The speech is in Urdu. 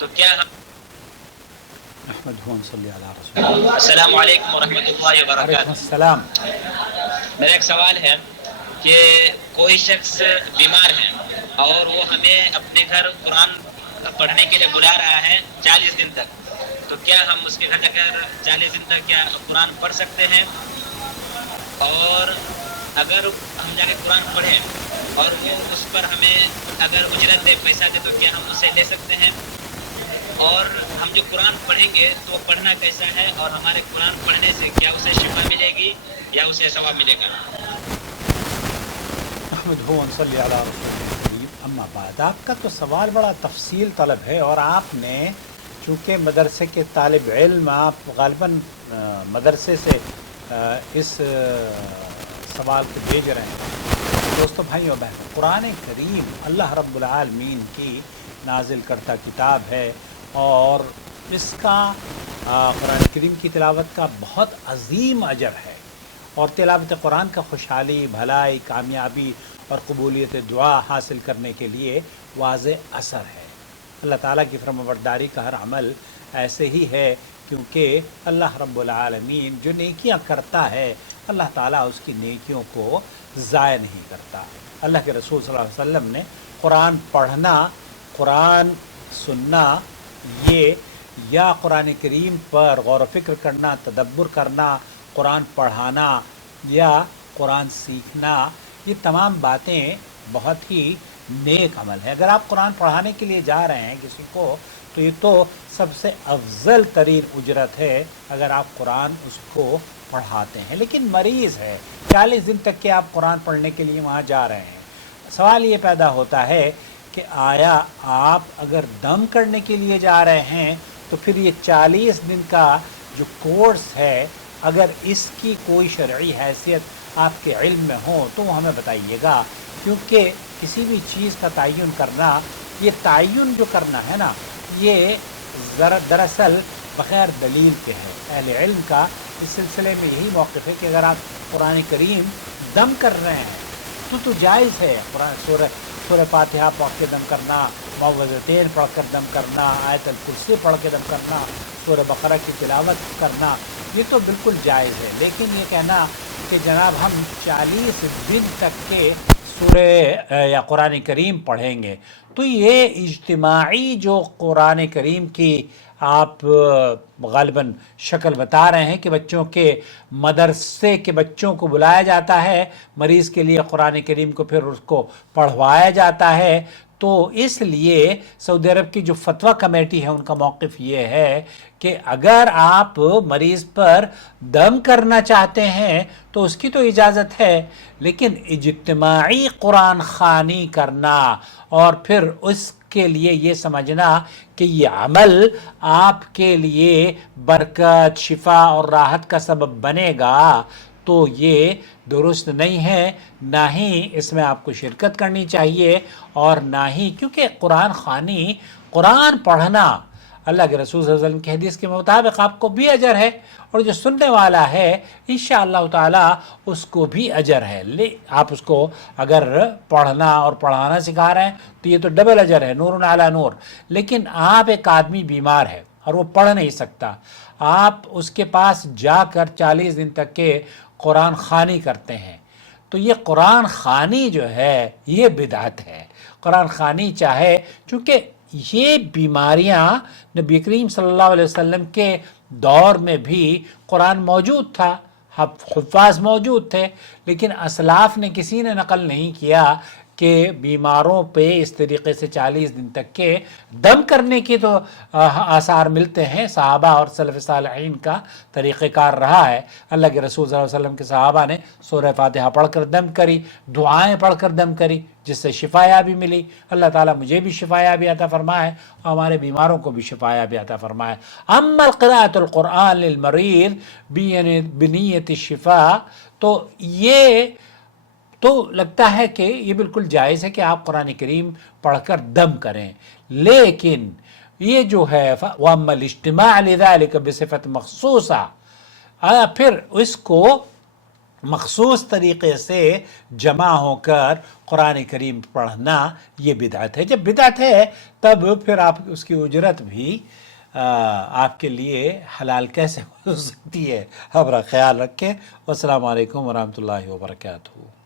تو کیا ہم احمد صلی اللہ رسول السلام علیکم ورحمۃ اللہ علیکم وبرکاتہ. السلام. میرا ایک سوال ہے کہ کوئی شخص بیمار ہے اور وہ ہمیں اپنے گھر قرآن پڑھنے کے لیے بلا رہا ہے 40 دن تک، تو کیا ہم اس کے گھر جا کر 40 دن تک کیا قرآن پڑھ سکتے ہیں؟ اور اگر ہم جا کے قرآن پڑھیں اور وہ اس پر ہمیں اگر اجرت دے، پیسہ دے، تو کیا ہم اسے لے سکتے ہیں؟ اور ہم جو قرآن پڑھیں گے تو وہ پڑھنا کیسا ہے، اور ہمارے قرآن پڑھنے سے کیا اسے شفا ملے گی یا اسے ثواب ملے گا؟ احمد صلی اللہ رسول. اما بعد، آپ کا تو سوال بڑا تفصیل طلب ہے، اور آپ نے چونکہ مدرسے کے طالب علم، آپ غالباً مدرسے سے اس سوال کو بھیج رہے ہیں. دوستو، بھائیو بہن، قرآن کریم اللہ رب العالمین کی نازل کرتا کتاب ہے، اور اس کا قرآن کریم کی تلاوت کا بہت عظیم اجر ہے، اور تلاوت قرآن کا خوشحالی، بھلائی، کامیابی اور قبولیت دعا حاصل کرنے کے لیے واضح اثر ہے. اللہ تعالیٰ کی فرمانبرداری کا ہر عمل ایسے ہی ہے، کیونکہ اللہ رب العالمین جو نیکیاں کرتا ہے، اللہ تعالیٰ اس کی نیکیوں کو ضائع نہیں کرتا. اللہ کے رسول صلی اللہ علیہ وسلم نے قرآن پڑھنا، قرآن سننا، یہ یا قرآن کریم پر غور و فکر کرنا، تدبر کرنا، قرآن پڑھانا یا قرآن سیکھنا، یہ تمام باتیں بہت ہی نیک عمل ہے. اگر آپ قرآن پڑھانے کے لیے جا رہے ہیں کسی کو، تو یہ تو سب سے افضل ترین اجرت ہے اگر آپ قرآن اس کو پڑھاتے ہیں. لیکن مریض ہے، 40 دن تک کہ آپ قرآن پڑھنے کے لیے وہاں جا رہے ہیں. سوال یہ پیدا ہوتا ہے کہ آیا آپ اگر دم کرنے کے لیے جا رہے ہیں تو پھر یہ 40 دن کا جو کورس ہے، اگر اس کی کوئی شرعی حیثیت آپ کے علم میں ہو تو وہ ہمیں بتائیے گا. کیونکہ کسی بھی چیز کا تعین کرنا، یہ تعین جو کرنا ہے نا، یہ دراصل بغیر دلیل کے ہے. اہل علم کا اس سلسلے میں یہی موقف ہے کہ اگر آپ قرآن کریم دم کر رہے ہیں تو جائز ہے. قرآن سورہ فاتحہ پڑھ کے دم کرنا، معوذتین پڑھ کر دم کرنا، آیت الکرسی پڑھ کے دم کرنا، سورہ بقرہ کی تلاوت کرنا، یہ تو بالکل جائز ہے. لیکن یہ کہنا کہ جناب ہم 40 دن تک کے سورہ یا قرآن کریم پڑھیں گے، تو یہ اجتماعی جو قرآن کریم کی آپ غالباً شکل بتا رہے ہیں کہ بچوں کے مدرسے کے بچوں کو بلایا جاتا ہے، مریض کے لیے قرآن کریم کو پھر اس کو پڑھوایا جاتا ہے. تو اس لیے سعودی عرب کی جو فتویٰ کمیٹی ہے ان کا موقف یہ ہے کہ اگر آپ مریض پر دم کرنا چاہتے ہیں تو اس کی تو اجازت ہے، لیکن اجتماعی قرآن خوانی کرنا اور پھر اس کے لیے یہ سمجھنا کہ یہ عمل آپ کے لیے برکت، شفا اور راحت کا سبب بنے گا، تو یہ درست نہیں ہے. نہ ہی اس میں آپ کو شرکت کرنی چاہیے، اور نہ ہی، کیونکہ قرآن خوانی، قرآن پڑھنا اللہ کے رسول صلی اللہ علیہ وسلم کی حدیث کے مطابق آپ کو بھی اجر ہے، اور جو سننے والا ہے انشاءاللہ تعالی اس کو بھی اجر ہے. آپ اس کو اگر پڑھنا اور پڑھانا سکھا رہے ہیں تو یہ تو ڈبل اجر ہے، نور علی نور. لیکن آپ ایک آدمی بیمار ہے اور وہ پڑھ نہیں سکتا، آپ اس کے پاس جا کر 40 دن تک کے قرآن خوانی کرتے ہیں، تو یہ قرآن خوانی جو ہے یہ بدعت ہے. قرآن خوانی چاہے، چونکہ یہ بیماریاں نبی کریم صلی اللہ علیہ وسلم کے دور میں بھی قرآن موجود تھا، حفاظ موجود تھے، لیکن اسلاف نے کسی نے نقل نہیں کیا کہ بیماروں پہ اس طریقے سے 40 دن تک کے دم کرنے کی تو آثار ملتے ہیں. صحابہ اور سلف صالحین کا طریقہ کار رہا ہے. اللہ کے رسول صلی اللہ علیہ وسلم کے صحابہ نے سورہ فاتحہ پڑھ کر دم کری، دعائیں پڑھ کر دم کری، جس سے شفایابی ملی. اللہ تعالیٰ مجھے بھی شفایابی عطا فرمائے اور ہمارے بیماروں کو بھی شفایابی عطا فرمائے. اما قراءۃ القرآن للمریض بنیت الشفاء، تو یہ تو لگتا ہے کہ یہ بالکل جائز ہے کہ آپ قرآن کریم پڑھ کر دم کریں. لیکن یہ جو ہے وَأَمَّا الْاجْتِمَاعُ لِذَلِكَ بِصِفَةٍ مَخْصُوصَةٍ، پھر اس کو مخصوص طریقے سے جمع ہو کر قرآن کریم پڑھنا یہ بدعت ہے. جب بدعت ہے تب پھر آپ اس کی اجرت بھی آپ کے لیے حلال کیسے ہو سکتی ہے؟ اپنا خیال رکھیں. والسلام علیکم ورحمۃ اللہ وبرکاتہ.